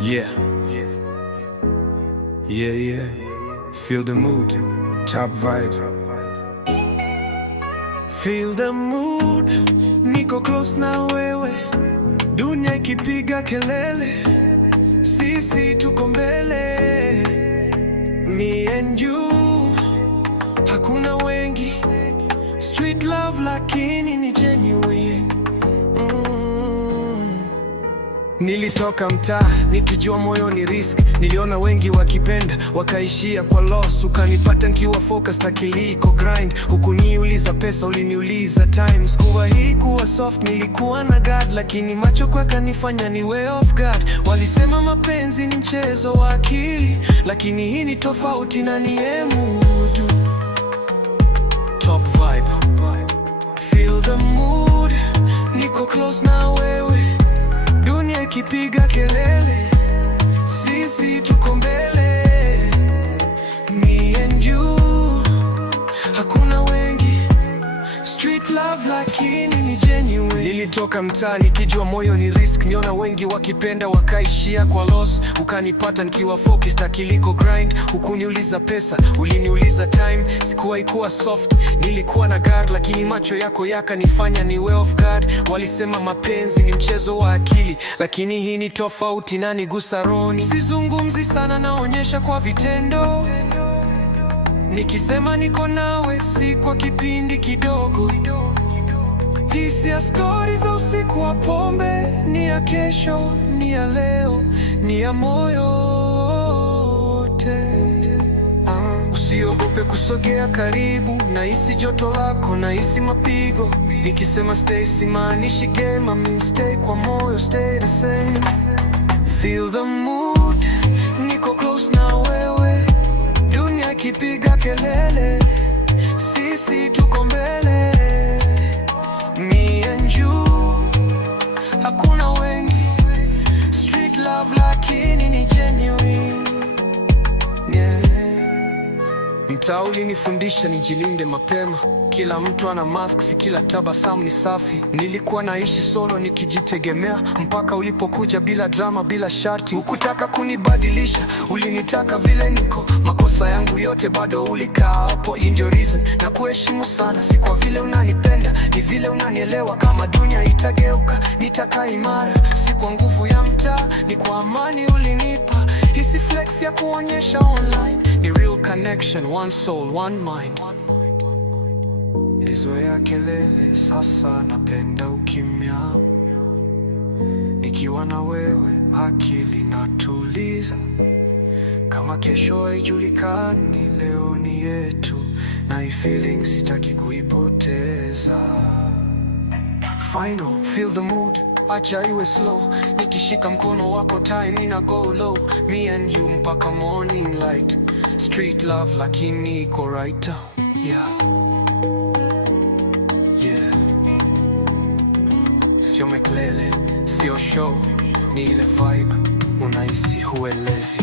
Yeah. Yeah, yeah. Feel the mood. Top vibe. Feel the mood. Niko close na wewe. Dunia ikipiga kelele, sisi tuko mbele. Me and you. Hakuna wengi. Street love lakini ni genuine. Nilitoka mtaa nikijua moyo ni risk. Niliona wengi wakipenda wakaishia kwa loss. Ukanipata nikiwa focused, akili iko grind. Hukuniuliza pesa, uliniuliza time. Sikuwa hii kuwa soft, nilikuwa na guard, lakini macho kwa kanifanya ni way off guard. Walisema mapenzi ni mchezo wa akili, lakini hii ni tofauti na ni mood. Top vibe. Feel the mood. Niko close na wewe. Dunia ikipiga kelele, sisi tuko mbele. Me and you. Hakuna wengi. Street love lakini ni genuine. Nilitoka mtaa nikijua moyo ni risk. Niona wengi wakipenda wakaishia kwa loss. Ukanipata nikiwa focused, akili iko grind. Hukuniuliza pesa, uliniuliza time. Sikuwahi kuwa soft, nilikuwa na guard, lakini macho yako yakanifanya ni way off guard. Walisema mapenzi ni mchezo wa akili, lakini hii ni tofauti na nigusa rohoni. Sizungumzi sana, naonyesha kwa vitendo. Nikisema niko nawe, si kwa kipindi kidogo. Hisia stories za usiku wa pombe, ni ya kesho, ni ya leo, ni ya moyo wote. Usiogope kusogea karibu, nahisi joto lako, nahisi mapigo. Nikisema stay simaanishi game, I mean stay kwa moyo, stay the same. Feel the mood. Niko close na wewe. Dunia ikipiga kelele, sisi tuko mbele. Me and you. Hakuna wengi. Street love lakini ni genuine. Yeah. Mtaa ulinifundisha nijilinde mapema. Kila mtu ana mask, si kila tabasamu ni safi. Nilikuwa naishi solo nikijitegemea, mpaka ulipokuja bila drama, bila sharti. Hukutaka kunibadilisha, ulinitaka vile niko. Makosa yangu yote bado ulikaa hapo, ndio reason. Na kuheshimu sana, si kwa vile unanipenda, ni vile unanielewa. Kama dunia itageuka, nitakaa imara. Si kwa nguvu ya mtaa, ni kwa amani ulinipa. Hisi flex ya kuonyesha online, ni real connection, one soul, one mind. Nilizoea kelele, sasa napenda ukimya. Nikiwa na wewe, akili natuliza. Kama kesho haijulikani, leo ni yetu, na hii feeling sitaki kuipoteza. Final, feel the mood. Acha iwe slow. Nikishika mkono wako, time ina go low. Me and you mpaka morning light. Street love lakini iko right. Yeah. Yeah. Sio meklele, sio show, ni ile vibe unahisi huelezi.